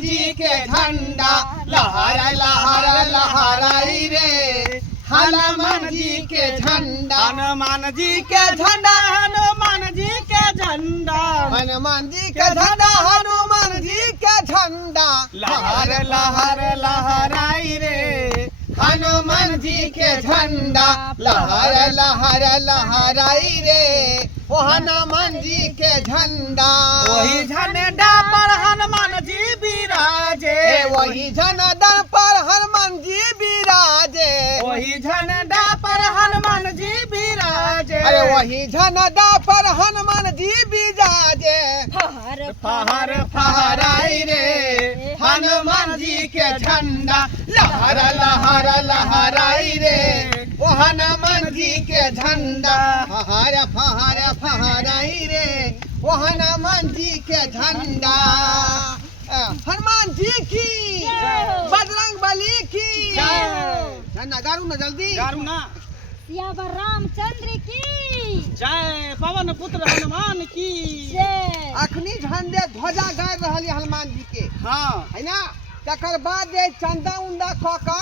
जी के झंडा लहरा लहरा लहराई रे हनुमान जी के झंडा हनुमान जी के झंडा हनुमान जी के झंडा हनुमान जी के झंडा हनुमान जी के झंडा लहर लहर लहराई रे हनुमान जी के झंडा लहर लहर लहराई रे ओ हनुमान जी के झंडा वही झंडा पर हनुमान जी विराजे वही झंडा पर हनुमान जी विराजे वही झंडा पर हनुमान जी विराजे अरे वही झंडा पर हनुमान जी विराजे फहर फहर फहराई रे हनुमान जी के झंडा लहर लहर लहराई रे ओ हनुमान जी के झंडा फहर फहर फहराई रे ओ हनुमान जी के झंडा हनुमान जी की बजरंग बली की झंडा गारू ना जल्दी गारू ना सियावर रामचंद्र की जय पवन पुत्र हनुमान की जय। अखनी झंडे ध्वजा गाड़ रहल है हनुमान जी के हाँ है ना तकर बाद जे चंदा उंदा क के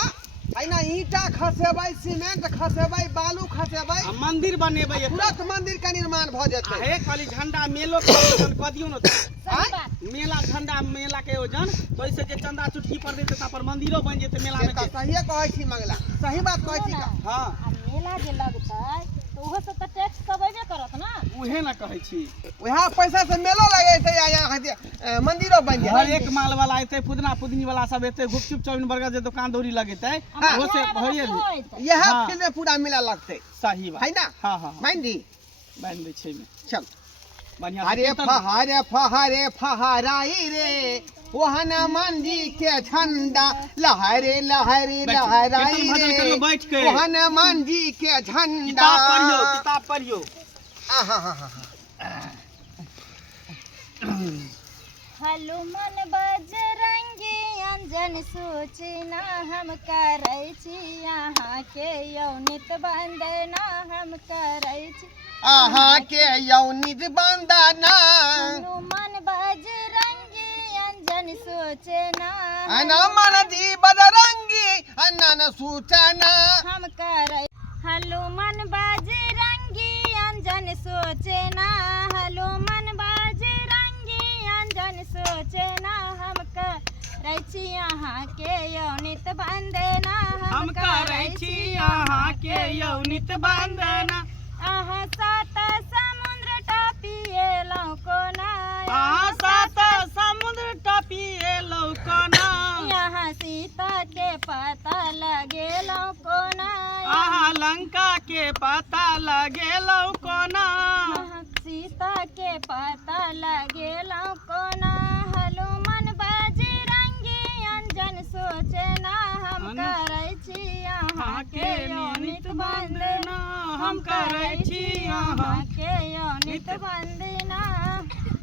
है ना ईटा खसेबै सीमेंट खसेबै बालू खसेबै मंदिर बनेबै तुरंत मंदिर का निर्माण भ जेतै हे खाली झंडा मेलो के वजन क दियौ न सही बात। मेला झंडा मेला के वजन तो ऐसे जे चंदा चुटकी पर देते ता पर मंदिरो बन जेते मेला में से सही कहै छी मंगला सही बात कहै छी का हां आ मेला जे लगतै तो ओहो से तो टैक्स कबेबे करत ना उहे ना कहै छी वहाँ पैसा से मेलो लगेतै या यहाँ मंदिरो बन हर जेतै एक माल वाला एते पुदना पुदनी वाला सब एते गुपचुप चाउमीन बर्गर जे दुकान दौरी लगेतै वो से भइए भी यह हाँ। फिर में पूरा मेला लगतै सही बात है ना हां हां मान दी बांध दे छै में चल बढ़िया अरे फहरे फहरे फहराई रे ओ हनुमान जी के झंडा लहरे लहरे लहराई कीर्तन भजन रे करियो बैठ के। ओ हनुमान जी के झंडा किताब पढ़ियो हनुमान बजरंगी अंजन सूचना हम करै छी यहाँ के यौनित वंदना हम करै छी आहा के यौनित वंदना हनुमान बजरंगी अंजन सूचना हनुमान जी बजरंगी अनन सूचना हम करै हनुमान बजरंगी अंजन सूचना हनुमान बजरंगी अंजन सूचना हम करै छी यहाँ के यौनित वंदना हम करै छी यहाँ के यौनित वंदना अहाँ सात समुद्र टपिएलौं कोना अहाँ सात समुद्र टपिएलौं कोना यहाँ सीता के पता लगेलौं कोना अहाँ लंका के पता लगेलौं कोना यहाँ सीता के पता लगेलौं कोना हनुमान बजरंगी अंजन सूचना हम करै छी यहाँ के यौनित वंदना हम करै छी यहाँ के यौनित वंदना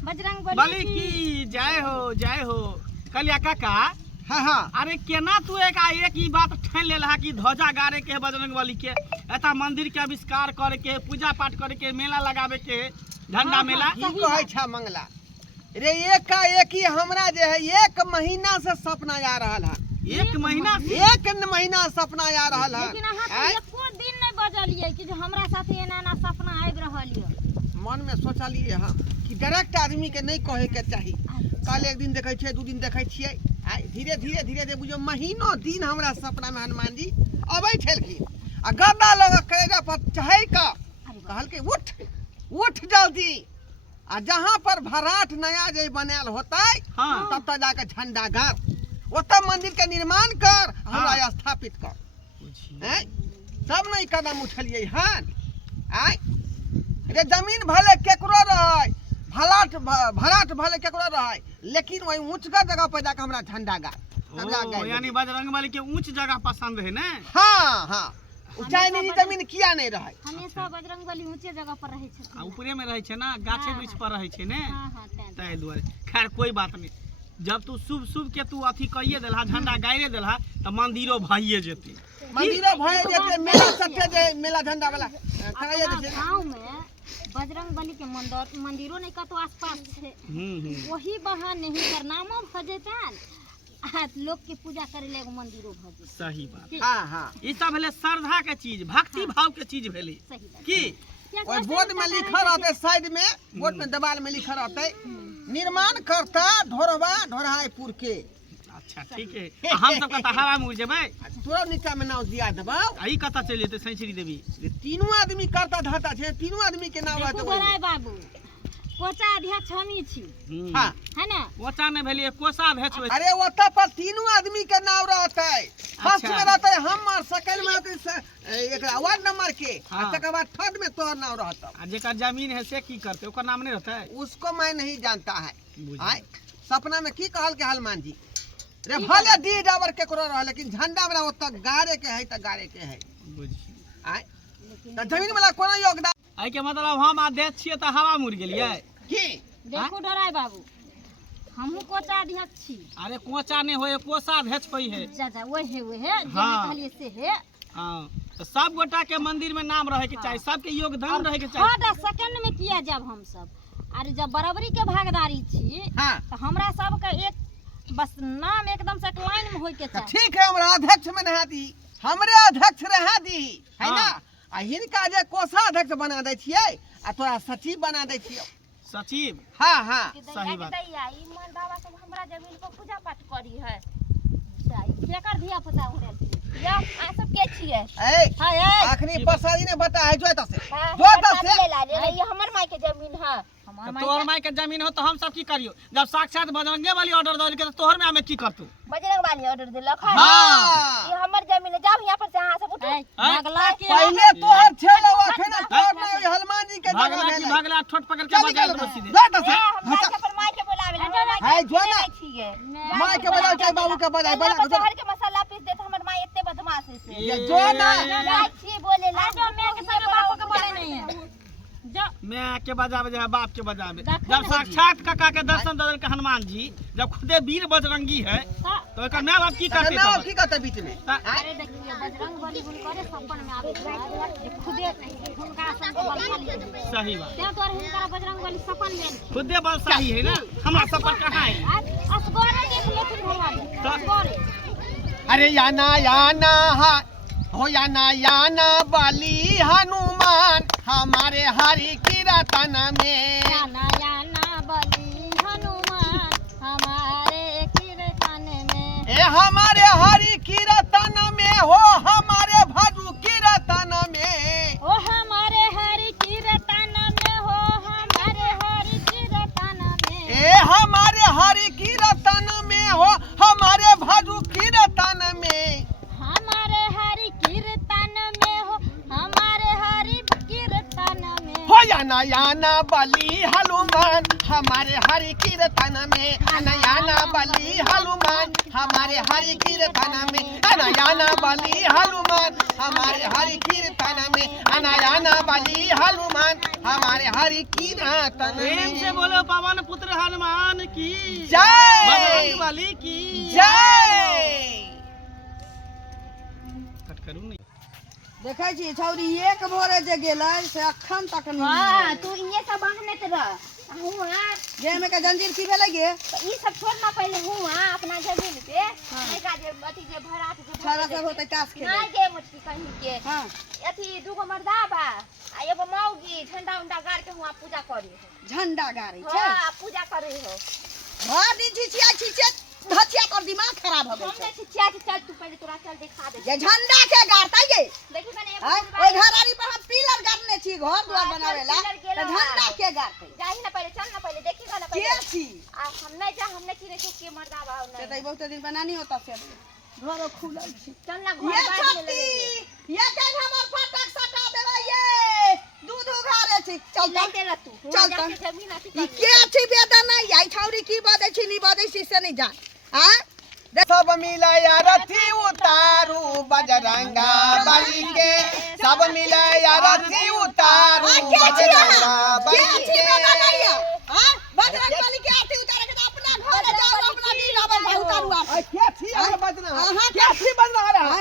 बजरंग बली की जय हो कलिया काका हाँ हाँ अरे केना तू एक ई बात ठान लेला कि ध्वजा गाड़े के बजरंग बली के एता मंदिर के आविष्कार करे के पूजा पाठ करे के मेला लगावे के झंडा मेला की कहै छ मंगला रे एक ही हमरा जे है एक महीना से सपना आ रहल है एक महीना एक महीना सपना आ रहल है लेकिन अहाँ तो एको दिन नहीं बजलिए कि जो हमरा साथे एना एना सपना आबि रहल ये मन में सोचलिए हम कि डायरेक्ट आदमी के नहीं कहे के चाहिए कल एक दिन देखे छियै 2 दिन देखे छियै आइ धीरे धीरे धीरे धीरे बुझो महीनों दिन हमरा सपना में हनुमान जी अबै छलखिन आ गद्दा लग करेजा पर चढ़ के कहल के उठ जल्दी आ जहाँ पर भराट नया जे बनाल होतै हाँ। तब तक जाके झंडा गाड़ ओतऽ मंदिर के निर्माण कर हमरा स्थापित कर हैं सब नहीं कदम उठलिए हन आइ रे जमीन भले केकरो रहे भराट भले केकरो रहे लेकिन वही ऊंचका जगह पर जाके हमरा झंडा गाड़ यानी बजरंग बली के ऊंच जगह पसंद है ना हाँ हाँ ऊंचाई नहीं जमीन किया नहीं रहे हमेशा बजरंग बली ऊंचे जगह पर रहे छथिन ऊपरे में रहे छे ना गाछे हाँ, वृक्ष पर रहे छे ने हाँ हाँ ताहि दुआरे खैर कोई बात नहीं जब तू शुभ शुभ के तू अथी कहिए देलहा झंडा गाड़े देलहा तो मंदिरो भइए जेते मंदिरो भए जेते मेला सटे जे मेला झंडा वाला कराइए अपना देते गांव में बजरंग बली के मंदिरो नहीं कतो आसपास छे वही बहाने हिनकर नामो भजेतन लोग के पूजा करे ले एगो मंदिरो भजे। सही बात। हाँ हाँ ई सब भेले श्रद्धा के चीज, भक्ति भाव के चीज भेले सही बात। की और बोर्ड में लिखा रहते साइड में, बोर्ड में दीवार में लिखा रहते निर्माण करता ढोरहापुर के। अच्छा ठीक है, हम सब कता हवा में उड़ जेबै, तोरा नीचा में नाम दिया दबाओ, आई कता चल जेते सैंचरी देवी। तीनों आदमी करता धरता छे, तीनों आदमी के नाम रहते देखू धराय बाबू, कोचा अध्यक्ष हमी छी, हाँ है ना? ओचा ने भेलिए कोसा भेच होय। अरे ओता पर तीनों आदमी के नाम रहता है। फर्स्ट में रहता है हम और सेकंड में एक वार्ड नंबर के, हाँ। और बाद थर्ड में तोहर नाम रहता। आ जेकर जमीन है से की करते, ओकर नाम नहीं रहता है। उसको मैं नहीं जानता है। बुझलिए। आय सपना में की कहल के हनुमान जी रे भले दी डाबर के करो रह, लेकिन झंडा में ओता गारे के है त गारे के है। बुझिए। आय त जमीन वाला कोनो योगदान आई के मतलब हम अध्यक्ष छियै त हवा में उड़ गेलिए की? देखू डराय बाबू, हमहू कोचा अध्यक्ष छी। अरे कोचा नहीं होए, कोसा भेच पई है। जा वही है जे हाँ। कहलिए से है। हां तो सब गोटा के मंदिर में नाम रहे के चाहिए, सबके योगदान रहे के चाहिए। थर्ड सेकंड में किया जब हम सब, अरे जब बराबरी के भागीदारी छी, हाँ तो हमरा सब का एक बस नाम एकदम से एक लाइन में होय के त चाहिए। ठीक है, हमरा अध्यक्ष में नहा दी, हमरे अध्यक्ष रहा दी है ना। हाँ। आ हिनका जे कोषा अध्यक्ष बना दै छियै आ तोरा सचिव बना दै छियै। सचिव हाँ हाँ सही बात। ई मन बाबा सब हमरा जमीन पर पूजा पाठ करी है। केकर धिया पुता उड़ल छी? या आ सब के छिए? ए हाय हाय आखरी प्रसादी ने बता है जोता से हां जोता से ले ला ले, ये हमर माई के जमीन है। हमार तो तोहर माई के जमीन हो तो हम सब की करियो? जब साक्षात बजरंगे वाली ऑर्डर दल के तो तोहर में हमें की करतू? बजरंग वाली ऑर्डर देलक है। हाँ। ये हमर जमीन है, जाओ यहां पर से हां सब उठो। भागला के पहले तोहर छेलो अखन तोहर में हनुमान जी के जगह भागला की भेलै। भागला ठोट पकड़ के चल बजा निकल दो सीधे। जोता ए से हम जाके पर माई के बुलावे ला। हाय जो ना छिए माई के बजाय चाहे बाबू के बजाय बजा पर शहर के मसाला पीस देत हमर माई एते बदमाश है से। ये जो ना जाय छी बोले ला जो मैं के संग बापू के बोले नहीं है। जो मैं के बजावे जे बाप के बजावे। देखो जब ना साक्षात काका के दर्शन दल के हनुमान जी जब खुदे वीर बजरंगी है तो एकर मां बाप की करते नाम तब? की कहते बीच में? अरे देखिए बजरंग बली बोल करे सपन में आवे जे खुदे हुनका संग बलिया लिए। सही बात। ते तोर हुनका बजरंग बली सपन में खुदे बल सही है ना, हमरा सब पर कहां है? असगोरे देख लेथिन भगवान असगोरे। अरे याना याना हो याना बली हनुमान हमारे हरि की रतन में। याना बली हनुमान हमारे कीर्तन में। ए हमारे हरि की रतन में हो, हमारे भजू की रतन में। ओ हमारे हरि कीर्तन में हो, हमारे हरि कीर्तन में। ए हमारे हरि की रतन में हो, हमारे भजू की रतन में। हमारे हरि कीर्तन में हो, हमारे हरि कीर्तन में। हो याना बली हनुमान हमारे हरि कीर्तन में। याना बली हनुमान हमारे हरि कीर्तन में। याना बली हनुमान हमारे हरि कीर्तन में। याना बली हनुमान हमारे हरि कीर्तन प्रेम में। से बोलो पवन पुत्र हनुमान की जय। बजरंग बली की जय। कट करू नहीं। देखे छी छौरी एक भोरे जे गेलै से अखन तक नहीं हां तू ये सब बहने त रह। हुआ जे में के जंजीर की भेलै गे? तो ई सब छोड़ना पहले हुआ अपना जमीन पे नहीं का जे अथी जे भरात जे सारा सब होते ताश खेले। नहीं गे मुट्ठी कहीं के हां अथी दुगो मर्दा बा आ एगो मौगी झंडा उंडा गाड़ के हुआ पूजा करी हो। झंडा गाड़ी छै। हां पूजा करे हो। भर दिन छिछिया छिछे धचिया पर दिमाग खराब हो हमने गेल। छिछिया के चल तू पहले तोरा चल दिखा दे। ये झंडा के गाड़ता गे? देखी मैंने हां ओइ घरारी पर हम पिलर गाड़ने छी घर द्वार बनावेला। पिलर तो झंडा के गाड़ते? जाही ना पहले चल ना पहले देखी ना के पहले छी? आ हमने जा हमने की नहीं के मर्दा बा से नहीं त बहुत दिन बनानी होता से घरो खुलल छी। चल ना घर ये बाहर छत्ती ले ये के हमर फटक सटा देबै ये दूध उघारे छी। चल लेते रह तू चल चल तन। जाके जमीन अथी ई कर के छी बेदन नहीं आई छौरी की बजै छी नहीं बजै छी से नहीं जान। हां सब मिलाया रथी उतारू बजरंगा बली के। सब मिलाया रथी उतारू बजरंगा बली के। बजरंग बली के आरती उतारे के अपना घर जाओ अपना दिन आवे भाई उतारू आप। क्या थी अगर बजना हाँ, क्या थी बजना रहा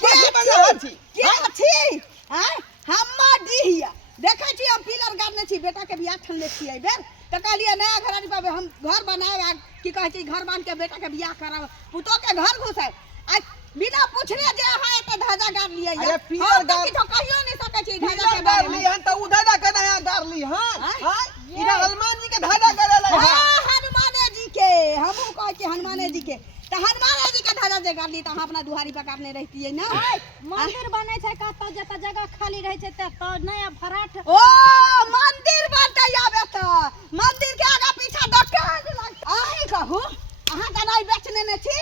के बजना थी के छी हां हमर डिहिया देखे छी हम पिलर गाड़ने छी बेटा के बियाह ठनले छी ए बेर तो कहलिए नया घर पर हम घर बनाए की कहे छी घर बांध के बेटा के बियाह कराब पुतो के घर घुसे आ बिना पूछले जे है त ध्वजा गाड़ लिए अरे पियर गाड़ तो कहियो नहीं सके छी ध्वजा ध्वजा के गाड़ बारे ली में हन त उ ध्वजा के नया गाड़ ली हां हां इधर हनुमान जी के ध्वजा करे लगे हां हनुमाने जी के हमहु कहे छी हनुमाने जी के त हनुमाने जी के ध्वजा जे गाड़ ली त हां अपना दुहारी पकड़ने रहतिए ना मंदिर बने छै कत जत जगह खाली रहे छै त नया फराठ ओ मंदिर बनते आबे त मंदिर के आगा पीछा दोकान लग आही कहू अहाँ दनाई बेचने ने छी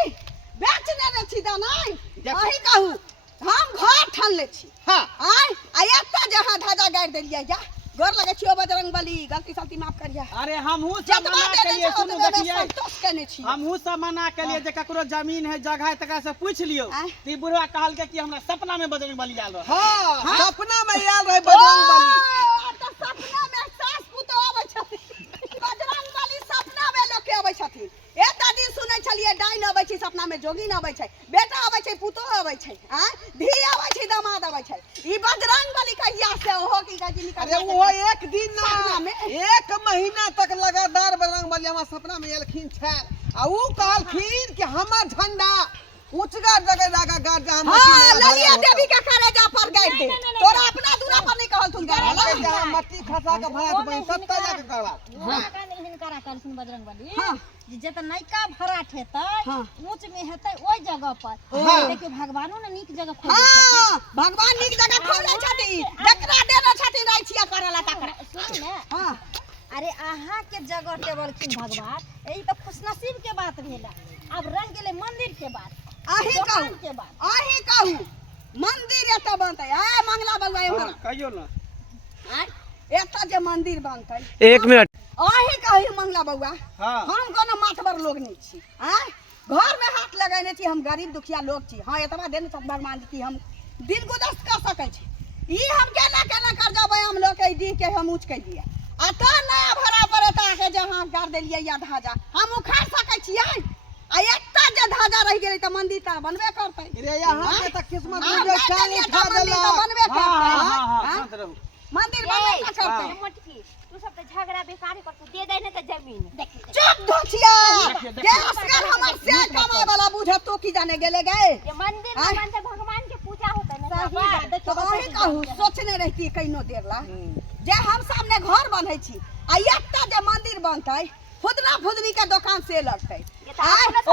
बेचने ने छी दनाई आही कहू हम घर ठान ले छी हां आय एता जहां ध्वजा गाड़ देलिए जा गोर लगे छियो बजरंगबली गलती सलती माफ करिया अरे हमहू सब मना के लिए सुनू देखिए संतोष करने छी हमहू सब मना के लिए जे ककरो जमीन है जगह है तकरा से पूछ लियो ती बुढ़वा कहल के कि हमरा सपना में बजरंगबली आल रहा हां सपना में आयल रहे बजरंगबली त सपना में सास पुतो आबै छथि बजरंगबली सपना में लोग के आबै छथि एता दिन सुनै छलिए डाइन आबै छै सपना में जोगिन आबै छै बेटा आबै छै पुतो आबै छै आ धी आबै छै दामाद आबै छै ई बजरंगबली कहिया से ओहो की गजी निकल अरे वो एक दिन ना एक महीना तक लगातार बजरंगबली हमारा सपना में एलखिन छै आ उ कहलखिन कि हमर झंडा ऊंचगर जगह लगा गाड़ दे हम हां ललिया देवी के करेजा पर गाड़ दे तोरा अपना दूरा पर नहीं कहल तुम गाड़ के जहां मट्टी खसा के भरा दे तब तक जाके करवा का नहीं करा करथिन बजरंगबली हां जे त नैका फराठ हेतै हाँ। ऊंच में हेतै ओइ जगह पर हाँ। देखियो भगवानो ने नीक जगह खोजै हां भगवान नीक जगह खोले छथि जकरा देने छथि रैछिया करला तकरा सुनू ने हां अरे अहाँ के जगह टेबलखिन भगवान यही तो खुशनसीब के बात भेला अब रह गेले मंदिर के बात आही दुकान कहू के बात आही कहू मंदिर एता बनतै आ मंगला बउआ एमहर कहियो ना एता जे मंदिर बनतै एक मिनट आही कहू मंगला बउआ हां हम कोनो मातबर लोग नहीं छी आ घर में हाथ लगैने छी हम गरीब दुखिया लोग छी हां एतबा देने सब भगवान की हम दिन गुजर कर सकै छी ई हम केना केना कर जबै हम लोग के दी के हम ऊंच के दिए आ त नया भरा पड़ता के जहां गाड़ देलिए या ध्वजा हम उखाड़ सकै छियै आ एता जे ध्वजा रह गेलै त मंदिर त बनबे करतै रे यहाँ के त किस्मत हम मुझे गाड़ चाल देलिए उठा त मंदिर देला त बनबे हां करतै हां हां हाँ? शांत रहू मंदिर बनबे करतै मटकी तू सब त झगड़ा बेकार कर तू दे दे ने त जमीन चुप धोछिया देखिए, जे असगर हमर से कमाए वाला बुझे तो की जाने गेले गए ये मंदिर में बनते भगवान के पूजा होता है ना सही बात तो वही कहू सोचने रहती कइनो देर ला जे हम सामने घर बनै छी आ एकटा जे मंदिर बनतै खुदना खुदनी के दुकान से लगतै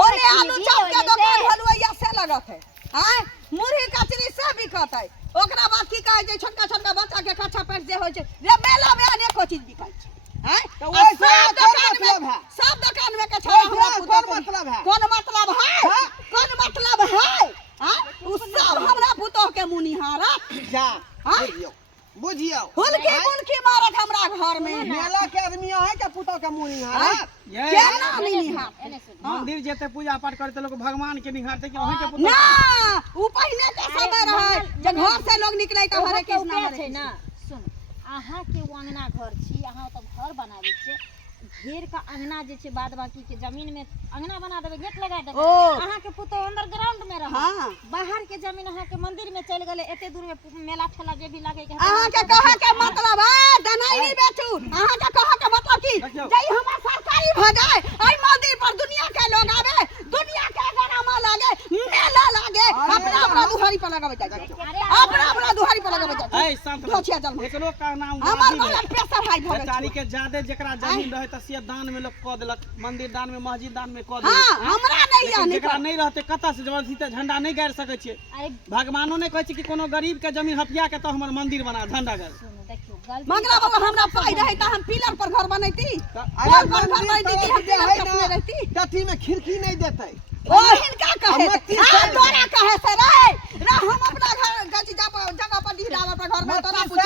ओने आलू चॉप के दुकान हलुइया से लगतै हां मुरही कचरी से बिकतै ओकरा बाद की कहै छै छोटका छोटका बच्चा के कच्चा पेट जे होय छै रे मेला में अनेको चीज बिकाय छै हैं तो वैसे सब दुकान में के छोरा हमरा कौन मतलब है कौन मतलब है कौन मतलब है हां उ सब हमरा पुतोह के मुनिहारा जा हाँ? बुझियो हुलकी मुलकी मारत हमरा घर में मेला के आदमी है क्या पुतो के मुंह निहारा ये केना नहीं निहार मंदिर जेते पूजा पाठ करते लोग भगवान के निहारते कि वहीं के पुत्र ना उ पहले के समय रहे जब घर से लोग निकले त हरे कृष्ण उपाय हरे छै ना सुन अहाँ के अंगना घर छी अहाँ तो घर बनावे छै घेर का अंगना जे छै बाद बाकी के जमीन में अंगना बना देबे गेट लगा देबे ओ। अहाँ के पुतो अंडरग्राउंड में रह हाँ। बाहर के जमीन अहाँ के मंदिर में चल गेले एते दूर में मेला ठेला जे भी लागे के अहाँ के कहे के मतलब है दनाई नहीं बेचू अहाँ के कहे के मतलब की जई हमर सरकारी भ जाए आई मंदिर पर दुनिया के लोग आवे दुनिया के गरमा लागे मेला लागे अपना अपना दुहारी पर लगावे जाए अपना अपना दुहारी पर लगावे जाए ए शांत धोछिया जल में एकरो का नाम हमर ब्लड प्रेशर हाई भ बेचारी गेल के ज्यादा जेकरा जमीन रहे त से दान में लोग क देलक मंदिर दान में मस्जिद दान में क देलक हां हमरा नहीं लेकिन जाने जेकरा नहीं रहते कता से जबरदस्ती त झंडा नहीं गाड़ सके छिए अरे भगवानो ने कहै छै कि कोनो गरीब के जमीन हथिया के तो हमर मंदिर बना झंडा गाड़ सुनो देखियो गलती मंगला बाबा हमरा पाई रहे त हम पिलर पर घर बनैती अरे घर बनैती कि हम मंदिर पिलर है पर ना रहती टटी में खिड़की नहीं देते ओ हिनका कहे हां तोरा कहे से रे ना हम अपना घर गजी जगह पर ढीलावा पर घर में तोरा पूछ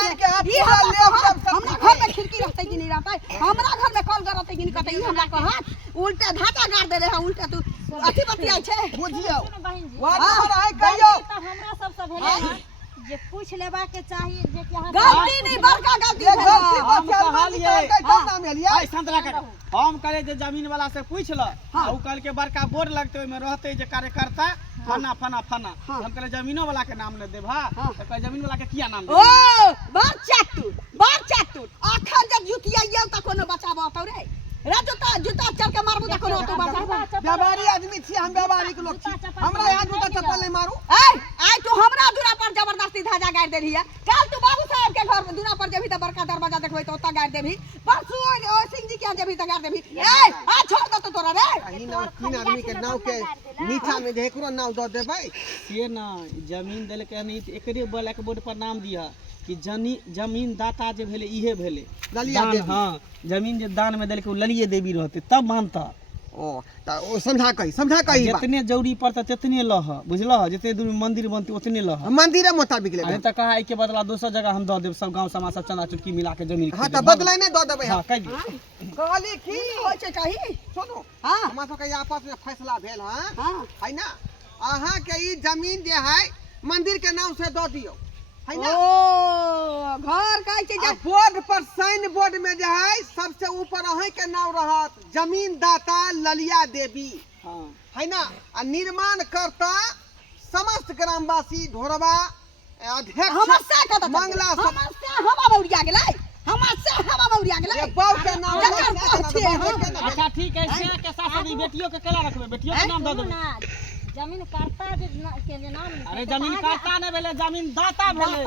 ई हमरा घर में खिड़की रहते कि नहीं रहते हमरा घर में कॉल करते कि नहीं करते ई हमरा कहत उल्टे धाता गाड़ देले है उल्टे तू अथी बतिया छे बुझियो सुनो बहन जी वाह है कहियो त हमरा सब भेले ना जे पूछ लेबा के चाहिए जे कि अहाँ गलती नहीं बड़का गलती ये भेल गलती हम बात है, हनुमान जी कहलिए। कहलकै तब नाम एलियै। ऐ संतरा का हम करे जे जमीन वाला से पूछ ल उ कल के बड़का बोर्ड लगते ओमे रहते जे कार्यकर्ता फना फना फना हम कहले जमीनो वाला के नाम न देब हां तो कहे जमीन वाला के किया नाम ओ देब बार चातुर अखन जब जुतिया त कोनो बचाबो तो रे राजूता जूता चल के मारबू त कोनो तो बचाबो व्यापारी आदमी छी हम, व्यावहारिक लोग छी। हमरा यहाँ जूता चप्पल नहीं मारू। आई तू हमरा दूरा पर जबरदस्ती धाजा गाड़ देली है। कल तू बाबू साहब के घर दूरा पर जेभी त बड़का दरवाजा देखबै त ओता गाड़ देभी। परसू ओ सिंह जी के यहाँ जेभी त गाड़ देभी। आ छोड़ दे तो तोरा रे। तीन आदमी के नाव के नीचा में जे एकरो नाव द देबै ये ना जमीन देले के नहीं एकरे ब्लैक बोर्ड पर नाम दिया कि जमीन दाता जे भेले इहे भेले ललिया दान। देवी। हाँ जमीन जे दान में देले के ललिये देवी रहते तब मानता। ओ त ओ समझा कही बात। जितने जरूरी पड़ता तितने लह बुझलह जितने दूर में मंदिर बनती उतने लह। मंदिर मुताबिक ले अरे त कहा है के बदला दोसर जगह हम द देब सब गांव समाज सब चंदा चुटकी मिला के जमीन हां त बदला नहीं द देबै। हां कह दी कहली की होय छै कही सुनो हां हमरा सबके आपस में फैसला भेल हां हां है ना। अहाँ के ई जमीन जे है मंदिर के नाम से द दियो है ना। ओ घर कहै छै आ बोर्ड पर साइन बोर्ड में जे है सबसे ऊपर अहीं के नाम रहत जमीन दाता ललिया देवी हां है ना। आ निर्माण करता समस्त ग्रामवासी ढोरवा अध्यक्ष समस्या का तो मंगला सब समस्या हम उड़िया गेलै समस्या हम उड़िया गेलै ये बाऊ के नाम जकर बात छै, अच्छा ठीक है से के साथ ई बेटियों के केला रखबे बेटियों के नाम द देबे। ना जमीन करता जे के जे नाम अरे जमीन करता ने भेले जमीन दाता भेले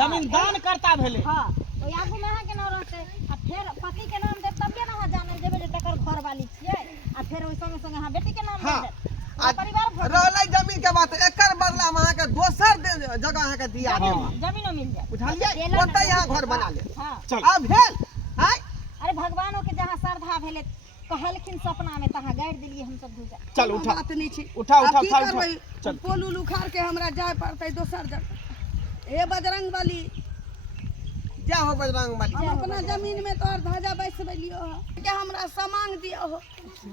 जमीन दान करता भेले। हां तो आगू में अहाँ के नाम रहते आ फिर पति के नाम दे तब के ना अहाँ जानल जेबे जे तकर घर वाली छियै आ फिर ओइ संगे संगे अहाँ बेटी के नाम दे हाँ। दे परिवार भर रहलै जमीन के बात एकर बदला में अहाँ के दोसर जगह अहाँ के दिया देब जमीनो मिल जाए बुझलिए ओतै यहाँ घर बना ले। हां चल अब भेल है अरे भगवानो के जहाँ श्रद्धा भेले कहलखिन सपना में तहाँ गाड़ि देलिए हम सब दूजा चल उठा बात नहीं छै। उठा आब उठा की उठा करबै? चल पोल उल उखाड़ के हमरा जाय पड़तै दोसर जगह। हे बजरंग बली क्या हो बजरंग बली हम अपना जमीन में तोहर ध्वजा बैसबे लियो हो के हमरा सामान दियो हो।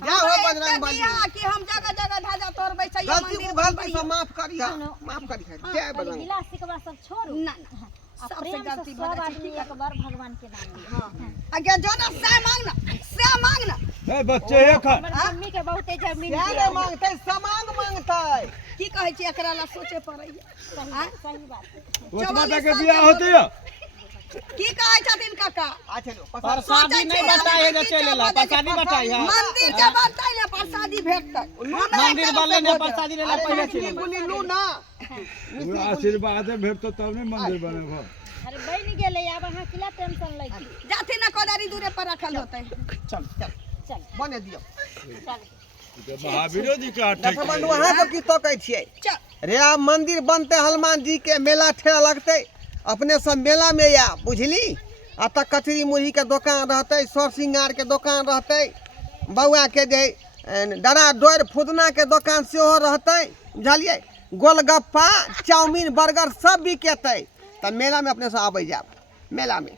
क्या हो बजरंग बली कि हम जगह जगह ध्वजा तोहर बैसैयो गलती मंदिर को गलती बनबैयो। से माफ करिहा माफ करिहा जय बजरंग। गिला सिकवा सब छोड़ू ना ना आ सबसे प्रेम से गलती सब बनै छै आदमी की एक बार भगवान के नाम लियो हां अगे जो ना से मांग ना ए बच्चे ये खा हमर मम्मी के बहुते जमीन क्या दिया ने मांगतै समांग मांगतै की कहै छी एकरा ला सोचे पड़ैया। सही बात उतना तक के बियाह होते है की कहै छथिन काका आ चलो प्रसादी नहीं बताए जे चलेला प्रसादी बताई हां मंदिर के बनतै ने प्रसादी भेटतै मंदिर बनले ने प्रसादी लेला पहले पहले चले गुली लू ना पूरा आशीर्वाद है भेट तो तब नहीं मंदिर बने भो अरे बन गेलै अब अहाँ किला टेंशन लै छी जाति न कोदारी दूरे पर रखल होतै। चल चल चल बने दियो तो महावीरों जी का देखो ठीक बंधु अहाँ सब की तो कहै छियै चल रे आब मंदिर बनते हनुमान जी के मेला ठेला लगते अपने सब मेला में या बुझली आ तक कचरी मुरही के दुकान रहते सर सिंगार के दुकान रहते बउआ के जे डरा डोर फुदना के दुकान सेहो रहते बुझलिए गोलगप्पा चाउमीन बर्गर सब बिकेते त मेला में अपने सब आबै जाब मेला में